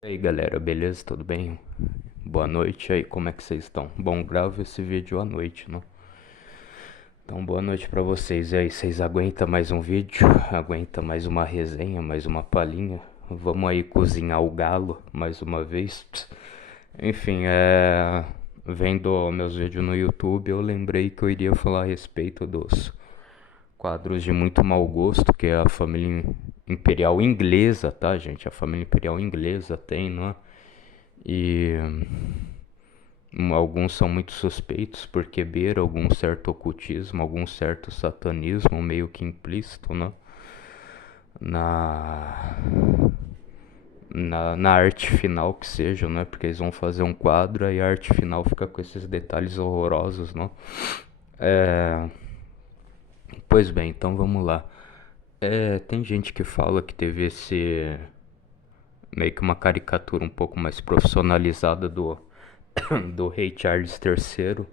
E aí galera, beleza? Tudo bem? Boa noite aí, como é que vocês estão? Bom, gravo esse vídeo à noite, né? Então boa noite pra vocês. E aí, vocês aguentam mais um vídeo? Aguenta mais uma resenha, mais uma palhinha? Vamos aí cozinhar o galo mais uma vez? Enfim, vendo meus vídeos no YouTube, eu lembrei que eu iria falar a respeito dos quadros de muito mau gosto que a família imperial inglesa, tá, gente? A família imperial inglesa tem, né? E alguns são muito suspeitos porque beira algum certo ocultismo, algum certo satanismo meio que implícito, né? Na, na arte final que seja, né? Porque eles vão fazer um quadro e a arte final fica com esses detalhes horrorosos, né? É, pois bem, então vamos lá. Tem gente que fala que teve esse meio que uma caricatura um pouco mais profissionalizada do rei Charles III,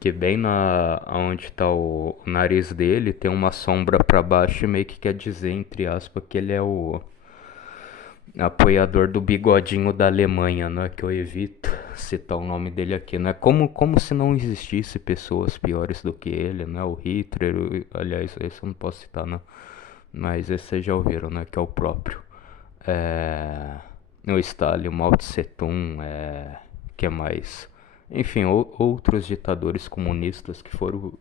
que bem na onde está o nariz dele tem uma sombra para baixo e meio que quer dizer, entre aspas, que ele é o apoiador do bigodinho da Alemanha, né? Que eu evito citar o nome dele aqui, né? Como se não existisse pessoas piores do que ele, né? O Hitler, aliás, esse eu não posso citar, né? Mas esse vocês já ouviram, né? Que é o próprio. É... O Stalin, o Mao Tse Tung, que é mais? Enfim, outros ditadores comunistas que foram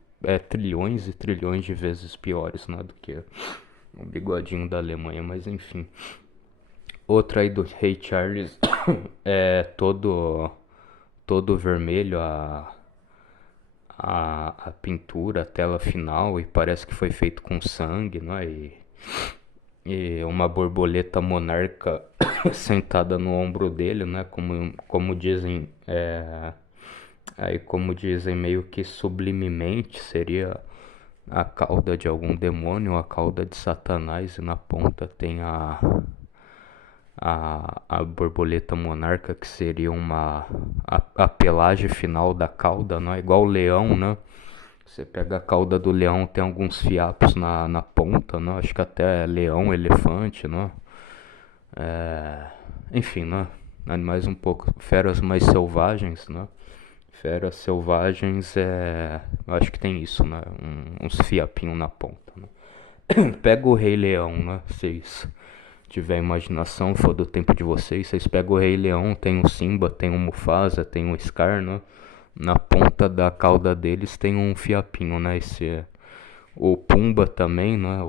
trilhões e trilhões de vezes piores, né, do que o bigodinho da Alemanha, mas enfim. Outra aí do Rei Charles é todo vermelho a pintura, a tela final, e parece que foi feito com sangue, não é? E uma borboleta monarca sentada no ombro dele, né? Como dizem, aí como dizem meio que sublimemente seria a cauda de algum demônio, a cauda de Satanás, e na ponta tem a borboleta monarca, que seria a pelagem final da cauda, não é igual o leão, né? Você pega a cauda do leão, tem alguns fiapos na ponta, né? Acho que até leão, elefante, né? É, enfim, né? Animais um pouco, feras mais selvagens, né? Feras selvagens eu acho que tem isso, né? Uns fiapinhos na ponta, né? Pega o Rei Leão, né? Vocês tiver imaginação, for do tempo de vocês, vocês pegam o Rei Leão, tem o Simba, tem o Mufasa, tem o Scar, né? Na ponta da cauda deles tem um fiapinho, né? O Pumba também, né?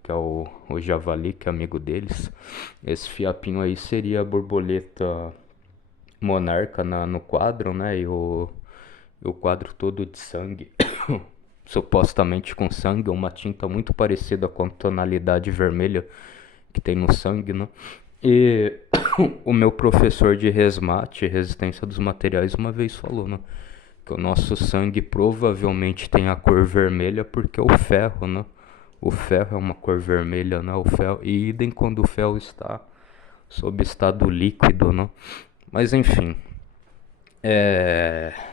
Que é o javali, que é amigo deles. Esse fiapinho aí seria a borboleta monarca no quadro, né? E o quadro todo de sangue, supostamente com sangue, uma tinta muito parecida com a tonalidade vermelha que tem no sangue, né? E o meu professor de resmate, resistência dos materiais, uma vez falou, né? Que o nosso sangue provavelmente tem a cor vermelha porque o ferro, né? O ferro é uma cor vermelha, né? O ferro, e idem quando o ferro está sob estado líquido, né? Mas enfim,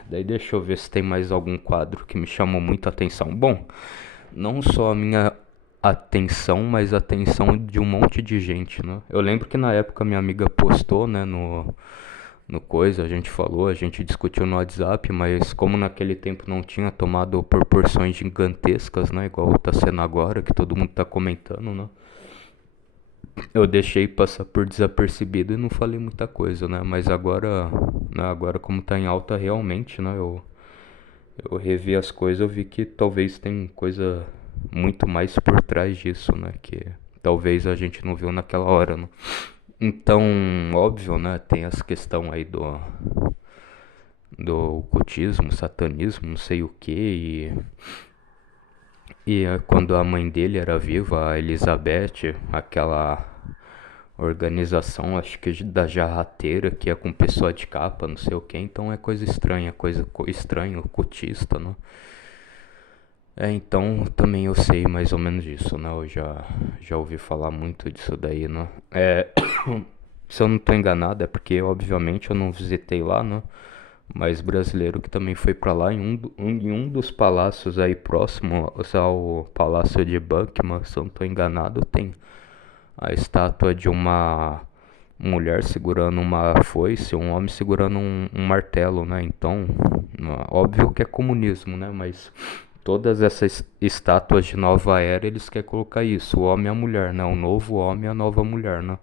daí deixa eu ver se tem mais algum quadro que me chamou muita atenção. Bom, não só a minha atenção, mas a atenção de um monte de gente, né? Eu lembro que na época minha amiga postou, né, no coisa, a gente falou, a gente discutiu no WhatsApp, mas como naquele tempo não tinha tomado proporções gigantescas, né, igual tá sendo agora, que todo mundo tá comentando, né? Eu deixei passar por desapercebido e não falei muita coisa, né? Mas agora, né, agora como tá em alta realmente, né? Eu revi as coisas, eu vi que talvez tem coisa muito mais por trás disso, né? Que talvez a gente não viu naquela hora, né? Então, óbvio, né? Tem essa questão aí do ocultismo, satanismo, não sei o que, e quando a mãe dele era viva, a Elizabeth, aquela organização, acho que da jarrateira, que é com pessoa de capa, não sei o que, então é coisa estranha, coisa estranha, ocultista, né? Então também eu sei mais ou menos disso, né? Eu já ouvi falar muito disso daí, né? Se eu não tô enganado, é porque obviamente eu não visitei lá, né? Mas brasileiro que também foi pra lá em um dos palácios aí próximo ao Palácio de Buckingham, se eu não tô enganado, tem a estátua mulher segurando uma foice, um homem segurando um martelo, né? Então, óbvio que é comunismo, né? Mas todas essas estátuas de nova era, eles querem colocar isso, o homem e a mulher, né? O novo homem e a nova mulher, né?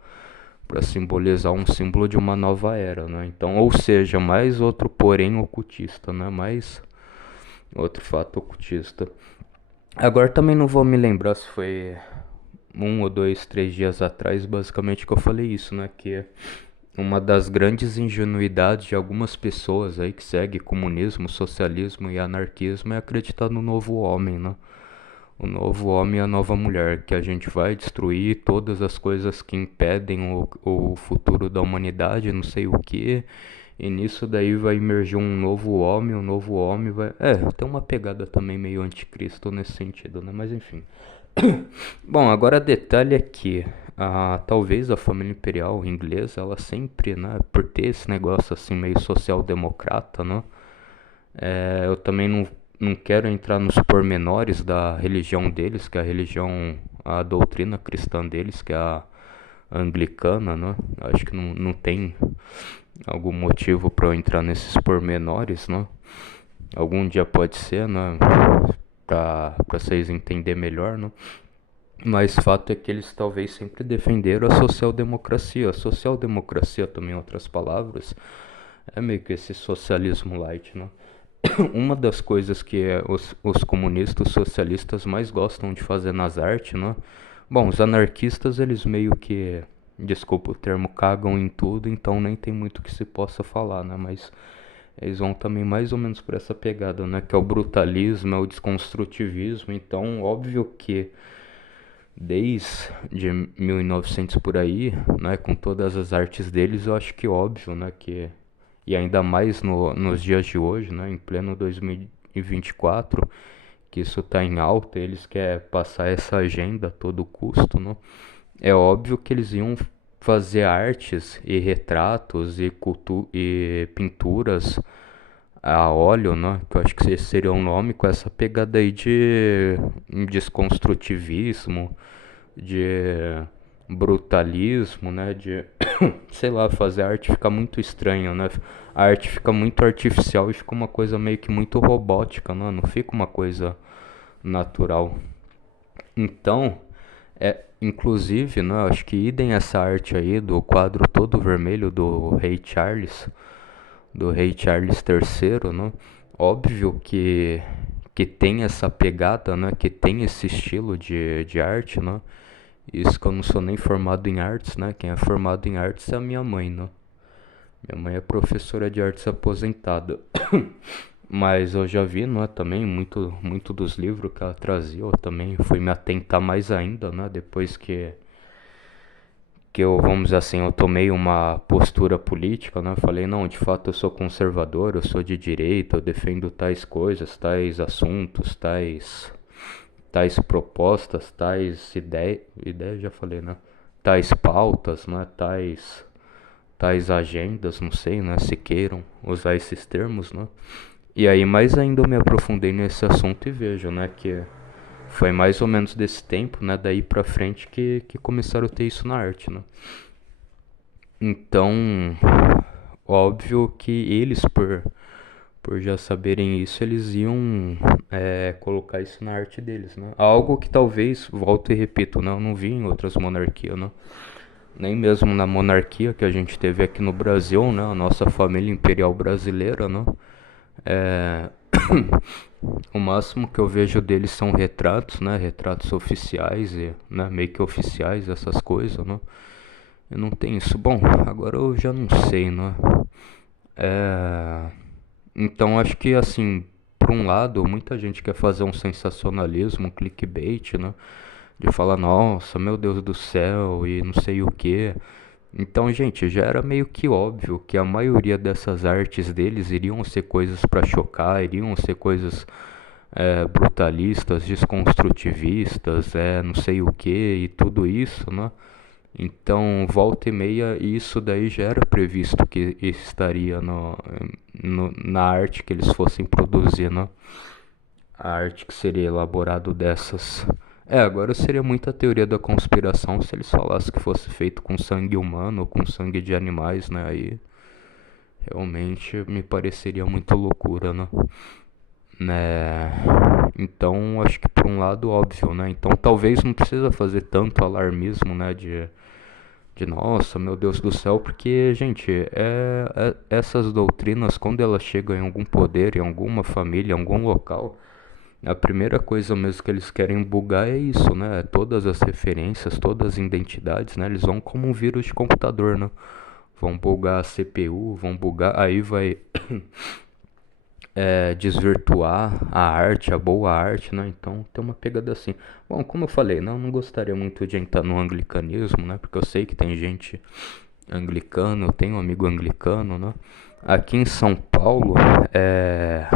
Para simbolizar um símbolo de uma nova era, né? Então, ou seja, mais outro porém ocultista, né? Mais outro fato ocultista. Agora também não vou me lembrar se foi um ou dois, 3 dias atrás, basicamente que eu falei isso, né? Que uma das grandes ingenuidades de algumas pessoas aí que seguem comunismo, socialismo e anarquismo é acreditar no novo homem, né? O novo homem e a nova mulher, que a gente vai destruir todas as coisas que impedem o futuro da humanidade, não sei o que, e nisso daí vai emergir um novo homem vai. É, tem uma pegada também meio anticristo nesse sentido, né? Mas enfim. Bom, agora detalhe é que talvez a família imperial inglesa, ela sempre, né, por ter esse negócio assim meio social-democrata, né, eu também não quero entrar nos pormenores da religião deles, que é a doutrina cristã deles, que é a anglicana, né, acho que não tem algum motivo para eu entrar nesses pormenores, né, algum dia pode ser, né, para vocês entenderem melhor, né. Mas fato é que eles talvez sempre defenderam a social-democracia. A social-democracia, também em outras palavras, é meio que esse socialismo light, né? Uma das coisas que os comunistas, os socialistas mais gostam de fazer nas artes, né? Bom, os anarquistas, eles meio que, desculpa o termo, cagam em tudo, então nem tem muito que se possa falar, né? Mas eles vão também mais ou menos por essa pegada, né? Que é o brutalismo, é o desconstrutivismo, então óbvio que desde 1900 por aí, né, com todas as artes deles, eu acho que óbvio, né, que e ainda mais nos dias de hoje, né, em pleno 2024, que isso está em alta, eles querem passar essa agenda a todo custo, né? É óbvio que eles iam fazer artes e retratos e pinturas a óleo, né? Que eu acho que esse seria um nome com essa pegada aí de desconstrutivismo, de brutalismo, né? De, sei lá, fazer a arte ficar muito estranha, né? A arte fica muito artificial e fica uma coisa meio que muito robótica, né? Não fica uma coisa natural. Então, inclusive, né? Acho que idem essa arte aí do quadro todo vermelho do rei Charles III, né? Óbvio que tem essa pegada, né? Que tem esse estilo de arte, né? Isso que eu não sou nem formado em artes, né? Quem é formado em artes é a minha mãe, né? Minha mãe é professora de artes aposentada. Mas eu já vi, né, também, muito dos livros que ela trazia. Eu também fui me atentar mais ainda, né? Depois que eu, vamos dizer assim, eu tomei uma postura política, né? Falei, não, de fato eu sou conservador, eu sou de direita, eu defendo tais coisas, tais assuntos, tais propostas, tais ideias já falei, né? Tais pautas, né? Tais agendas, não sei, né? Se queiram usar esses termos, né? E aí mais ainda eu me aprofundei nesse assunto e vejo, né? Que foi mais ou menos desse tempo, né? Daí pra frente que começaram a ter isso na arte, né? Então, óbvio que eles, por já saberem isso, eles iam colocar isso na arte deles, né? Algo que talvez, volto e repito, né? Eu não vi em outras monarquias, né? Nem mesmo na monarquia que a gente teve aqui no Brasil, né? A nossa família imperial brasileira, né? É... O máximo que eu vejo deles são retratos, né? Retratos oficiais e, né, meio que oficiais, essas coisas, né? Eu não tenho isso. Bom, agora eu já não sei, né? É... Então acho que assim, por um lado, muita gente quer fazer um sensacionalismo, um clickbait, né? De falar, nossa, meu Deus do céu, e não sei o que. Então, gente, já era meio que óbvio que a maioria dessas artes deles iriam ser coisas para chocar, iriam ser coisas brutalistas, desconstrutivistas, não sei o que e tudo isso, né? Então, volta e meia, isso daí já era previsto que estaria na arte que eles fossem produzir, né? A arte que seria elaborado Agora seria muita teoria da conspiração se eles falassem que fosse feito com sangue humano ou com sangue de animais, né? Aí realmente me pareceria muito loucura, né? Né? Então, acho que por um lado, óbvio, né? Então, talvez não precisa fazer tanto alarmismo, né? De nossa, meu Deus do céu, porque, gente, essas doutrinas, quando elas chegam em algum poder, em alguma família, em algum local, a primeira coisa mesmo que eles querem bugar é isso, né? Todas as referências, todas as identidades, né? Eles vão como um vírus de computador, né? Vão bugar a CPU, vão bugar, aí vai desvirtuar a arte, a boa arte, né? Então tem uma pegada assim. Bom, como eu falei, né? Eu não gostaria muito de entrar no anglicanismo, né? Porque eu sei que tem gente anglicana, eu tenho um amigo anglicano, né? Aqui em São Paulo, é...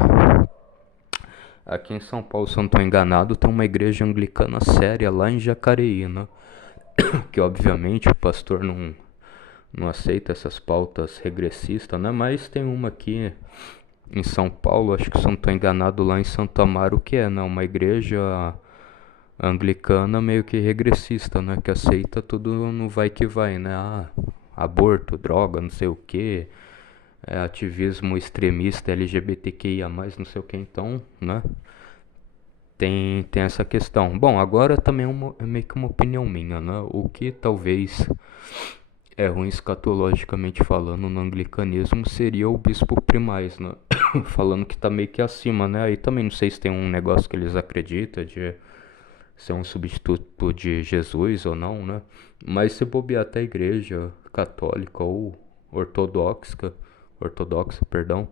Aqui em São Paulo, se eu não estou enganado, tem uma igreja anglicana séria lá em Jacareí, né? Que obviamente o pastor não aceita essas pautas regressistas, né? Mas tem uma aqui em São Paulo, acho que se eu não estou enganado, lá em Santo Amaro, que é, né? Uma igreja anglicana meio que regressista, né? Que aceita tudo no vai que vai, né? Ah, aborto, droga, não sei o que, ativismo extremista LGBTQIA+, não sei o que, então, né? Tem essa questão. Bom, agora também é meio que uma opinião minha, né? O que talvez é ruim escatologicamente falando no anglicanismo seria o bispo primaz, né? Falando que tá meio que acima, né? Aí também não sei se tem um negócio que eles acreditam de ser um substituto de Jesus ou não, né? Mas se bobear até a igreja católica ou ortodoxa, perdão,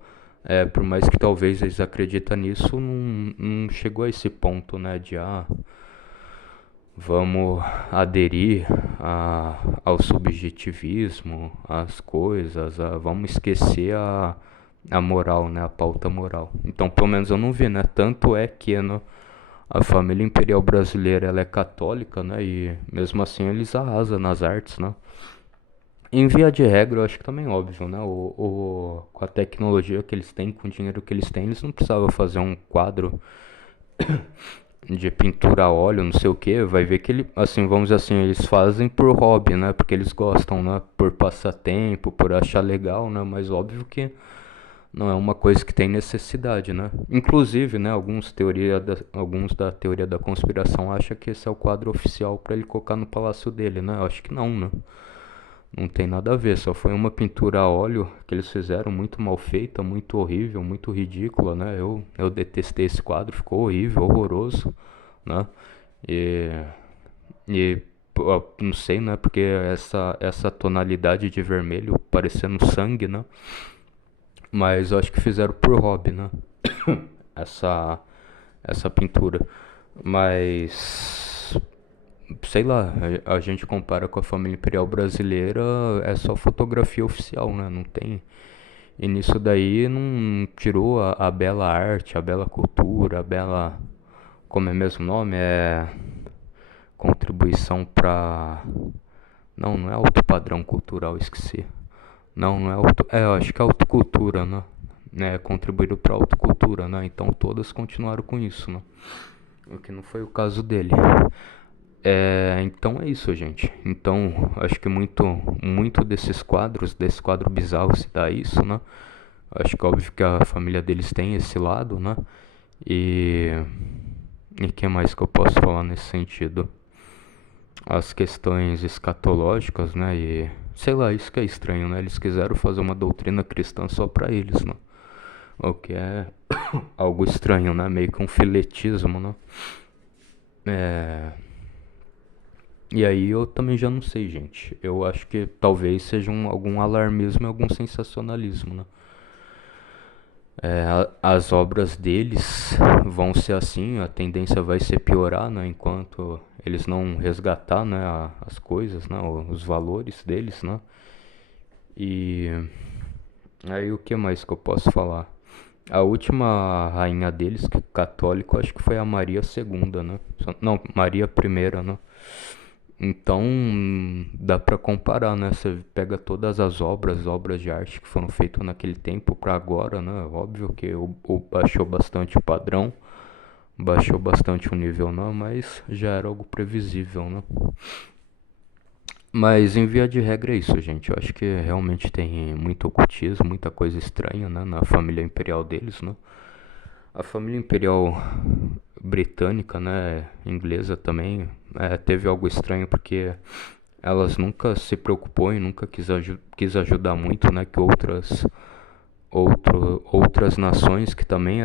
por mais que talvez eles acreditem nisso, não chegou a esse ponto, né? De vamos aderir ao subjetivismo, às coisas, vamos esquecer a moral, né? A pauta moral. Então, pelo menos eu não vi, né? Tanto é que a família imperial brasileira ela é católica, né? E mesmo assim eles arrasam nas artes, né? Em via de regra, eu acho que também é óbvio, né? Com a tecnologia que eles têm, com o dinheiro que eles têm, eles não precisavam fazer um quadro de pintura a óleo, não sei o que. Vai ver que assim, vamos dizer assim, eles fazem por hobby, né? Porque eles gostam, né? Por passatempo, por achar legal, né? Mas óbvio que não é uma coisa que tem necessidade, né? Inclusive, né, alguns da teoria da conspiração acham que esse é o quadro oficial para ele colocar no palácio dele, né? Eu acho que não, né? Não tem nada a ver, só foi uma pintura a óleo que eles fizeram muito mal feita, muito horrível, muito ridícula, né? Eu detestei esse quadro, ficou horrível, horroroso, né? E, não sei, né? Porque essa tonalidade de vermelho parecendo sangue, né? Mas eu acho que fizeram por hobby, né? Essa, essa pintura. Mas, sei lá, a gente compara com a família imperial brasileira, é só fotografia oficial, né? Não tem. E nisso daí não tirou a bela arte, a bela cultura, a bela. Como é mesmo o nome? É. Contribuição pra. Não é alto padrão cultural, esqueci. Não é auto. Eu acho que é autocultura, né? Contribuíram para a autocultura, né? Então todas continuaram com isso, né? O que não foi o caso dele. Então é isso, gente. Então acho que muito desse quadro bizarro se dá isso, né? Acho que é óbvio que a família deles tem esse lado, né? E o que mais que eu posso falar nesse sentido? As questões escatológicas, né? E sei lá, isso que é estranho, né? Eles quiseram fazer uma doutrina cristã só pra eles, né? O que é algo estranho, né? Meio que um filetismo, né? É... E aí eu também já não sei, gente. Eu acho que talvez seja algum alarmismo e algum sensacionalismo, né? As obras deles vão ser assim, a tendência vai ser piorar, né? Enquanto eles não resgatar, né, as coisas, né, os valores deles, né? E aí o que mais que eu posso falar? A última rainha deles, que católico, acho que foi a Maria II, né? Não, Maria I, né? Então dá pra comparar, né? Você pega todas as obras de arte que foram feitas naquele tempo pra agora, né? Óbvio que baixou bastante o padrão, baixou bastante o nível, não, mas já era algo previsível, né? Mas em via de regra é isso, gente. Eu acho que realmente tem muito ocultismo, muita coisa estranha, né, na família imperial deles, né? A família imperial britânica, né, inglesa também, teve algo estranho porque elas nunca se preocupou e nunca quis ajudar muito, né, que outras nações que também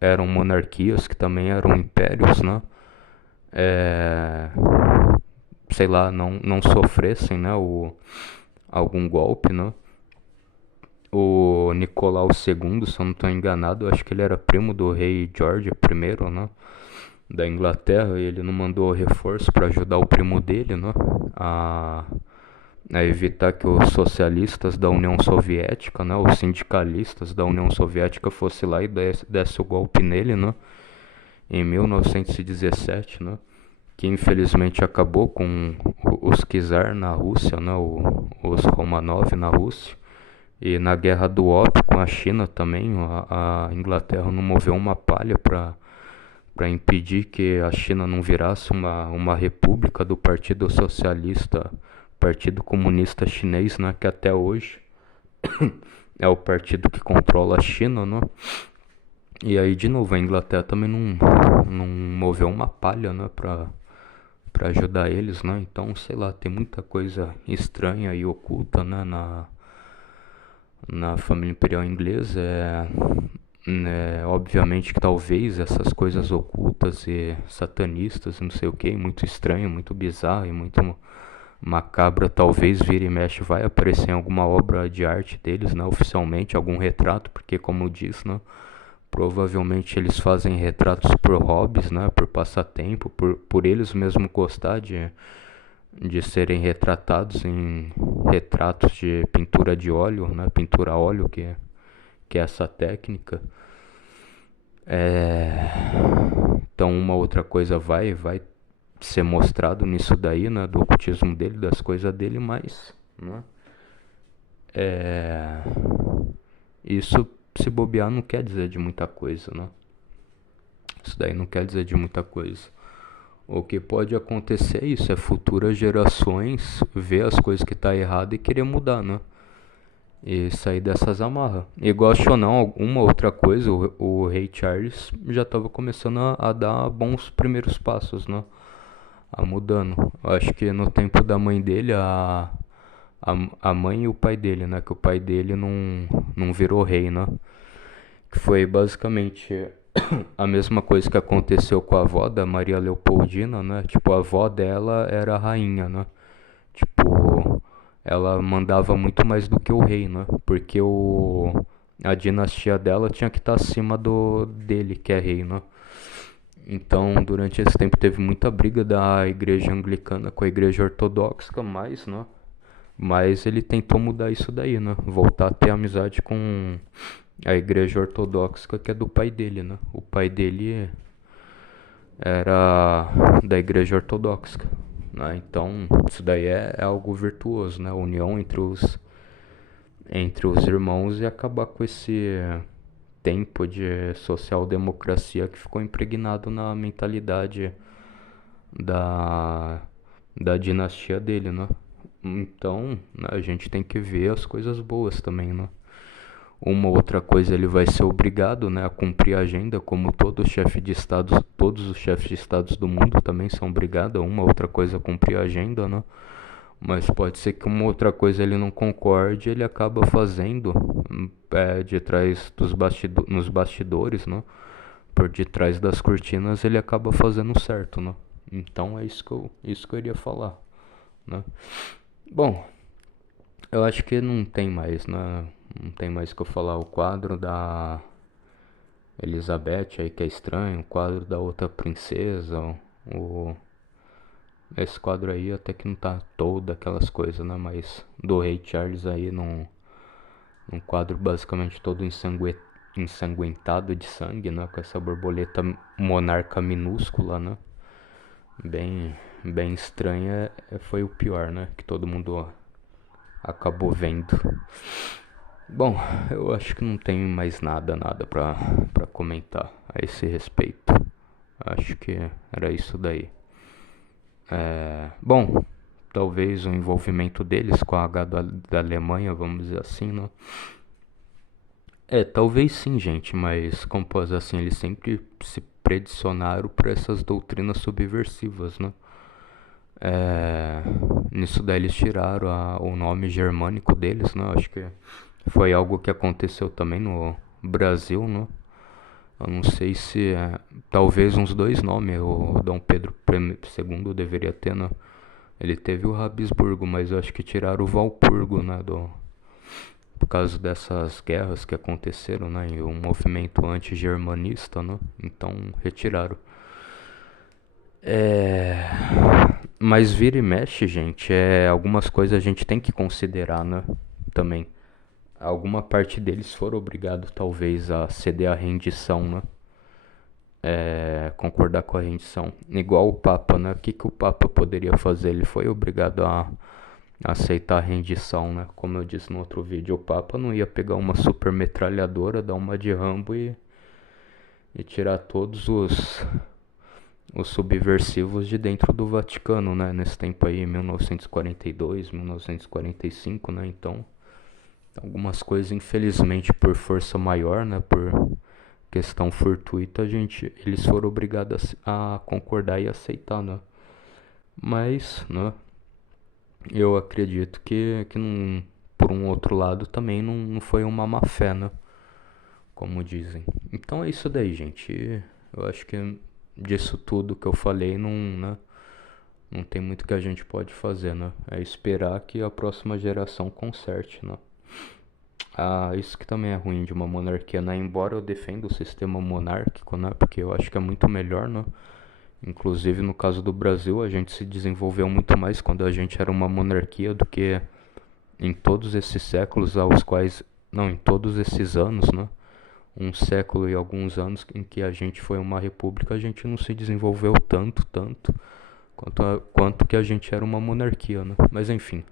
eram monarquias, que também eram impérios, né, é, sei lá, não sofressem, né, algum golpe, né. O Nicolau II, se eu não estou enganado, acho que ele era primo do rei George I, né, da Inglaterra, e ele não mandou reforço para ajudar o primo dele, né, a, a evitar que os socialistas da União Soviética, né, os sindicalistas da União Soviética fossem lá e desse o golpe nele, né, em 1917, né, que infelizmente acabou com os czar na Rússia, né, os Romanov na Rússia. E na guerra do ópio com a China também, a Inglaterra não moveu uma palha para impedir que a China não virasse uma república do Partido Socialista, Partido Comunista Chinês, né, que até hoje é o partido que controla a China, né? E aí, de novo, a Inglaterra também não moveu uma palha, né, para ajudar eles, né? Então, sei lá, tem muita coisa estranha e oculta, né, na família imperial inglesa. Obviamente que talvez essas coisas ocultas e satanistas, não sei o que, muito estranho, muito bizarro e muito macabra, talvez vira e mexe vai aparecer em alguma obra de arte deles, né, oficialmente, algum retrato, porque como eu disse, né, provavelmente eles fazem retratos por hobbies, né, por passatempo, por eles mesmos gostar de serem retratados em retratos de pintura de óleo, né, pintura a óleo, que é essa técnica. Então uma outra coisa vai ser mostrado nisso daí, né, do ocultismo dele, das coisas dele, mas, né, isso, se bobear, não quer dizer de muita coisa, né? Isso daí não quer dizer de muita coisa. O que pode acontecer é isso, é futuras gerações ver as coisas que tá errado e querer mudar, né? E sair dessas amarras. E gosto ou não, alguma outra coisa, o rei Charles já estava começando a dar bons primeiros passos, né? A mudando. Eu acho que no tempo da mãe dele, a mãe e o pai dele, né? Que o pai dele não virou rei, né? Que foi basicamente a mesma coisa que aconteceu com a avó da Maria Leopoldina, né? Tipo, a avó dela era a rainha, né? Tipo, ela mandava muito mais do que o rei, né? Porque a dinastia dela tinha que estar acima dele, que é rei, né? Então, durante esse tempo teve muita briga da igreja anglicana com a igreja ortodoxa, mas ele tentou mudar isso daí, né? Voltar a ter amizade com a igreja ortodoxa, que é do pai dele, né? O pai dele era da igreja ortodoxa, né? Então, isso daí é algo virtuoso, né? A união entre os irmãos e acabar com esse tempo de social-democracia que ficou impregnado na mentalidade da, da dinastia dele, né? Então, né, a gente tem que ver as coisas boas também, né? Uma outra coisa, ele vai ser obrigado, né, a cumprir a agenda, como todos os chefes de estados do mundo também são obrigados a uma outra coisa a cumprir a agenda, né? Mas pode ser que uma outra coisa ele não concorde, ele acaba fazendo de trás nos bastidores, né? Por detrás das cortinas ele acaba fazendo certo, né? Então é isso que eu iria falar, né? Bom, eu acho que não tem mais, né? Não tem mais o que eu falar. O quadro da Elizabeth aí que é estranho, o quadro da outra princesa, o... esse quadro aí até que não tá todo aquelas coisas, né? Mas do rei Charles aí num quadro basicamente todo ensanguentado de sangue, né? Com essa borboleta monarca minúscula, né? Bem, bem estranha, foi o pior, né? Que todo mundo acabou vendo. Bom, eu acho que não tem mais nada pra comentar a esse respeito. Acho que era isso daí. Bom, talvez o envolvimento deles com a H da Alemanha, vamos dizer assim, né? Talvez sim, gente, mas como posso dizer assim, eles sempre se predicionaram para essas doutrinas subversivas, né? É, nisso daí eles tiraram o nome germânico deles, né? Acho que foi algo que aconteceu também no Brasil, né? Eu não sei se talvez uns dois nomes o Dom Pedro II deveria ter, né? Ele teve o Habsburgo, mas eu acho que tiraram o Valpurgo, né? Por causa dessas guerras que aconteceram, né? E o movimento anti-germanista, né? Então retiraram. Mas vira e mexe, gente, algumas coisas a gente tem que considerar, né? Também. Alguma parte deles foram obrigados, talvez, a ceder à rendição, né? Concordar com a rendição. Igual o Papa, né? O que o Papa poderia fazer? Ele foi obrigado a aceitar a rendição, né? Como eu disse no outro vídeo, o Papa não ia pegar uma super metralhadora, dar uma de Rambo e tirar todos os subversivos de dentro do Vaticano, né? Nesse tempo aí, 1942, 1945, né? Então, algumas coisas, infelizmente, por força maior, né? Por questão fortuita, eles foram obrigados a concordar e aceitar, né? Mas, né? Eu acredito que não, por um outro lado, também não foi uma má fé, né? Como dizem. Então é isso daí, gente. Eu acho que disso tudo que eu falei né, não tem muito que a gente pode fazer, né? É esperar que a próxima geração conserte, né? Isso que também é ruim de uma monarquia, né? Embora eu defenda o sistema monárquico, né? Porque eu acho que é muito melhor, né? Inclusive no caso do Brasil, a gente se desenvolveu muito mais quando a gente era uma monarquia do que em todos esses séculos aos quais, não, em todos esses anos, né? Um século e alguns anos em que a gente foi uma república, a gente não se desenvolveu tanto quanto que a gente era uma monarquia, né? Mas enfim.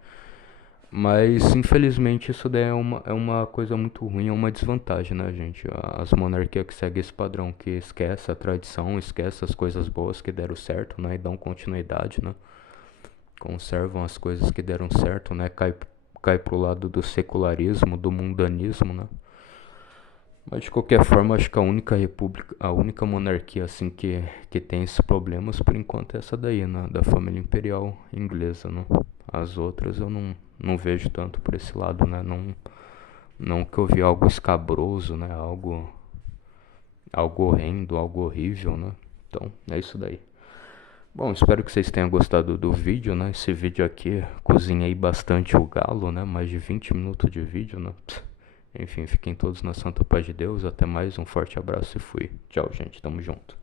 Mas infelizmente isso daí é uma coisa muito ruim, é uma desvantagem, né, gente? As monarquias que seguem esse padrão, que esquece a tradição, esquece as coisas boas que deram certo, né? E dão continuidade, né? Conservam as coisas que deram certo, né? Cai pro lado do secularismo, do mundanismo, né? Mas de qualquer forma, acho que a única república, a única monarquia assim que tem esses problemas por enquanto é essa daí, né? Da família imperial inglesa, né? As outras eu não vejo tanto por esse lado, né? Não que eu vi algo escabroso, né? Algo horrendo, algo horrível, né? Então, é isso daí. Bom, espero que vocês tenham gostado do vídeo, né? Esse vídeo aqui, cozinhei bastante o galo, né? Mais de 20 minutos de vídeo, né? Enfim, fiquem todos na santa paz de Deus. Até mais, um forte abraço e fui. Tchau, gente. Tamo junto.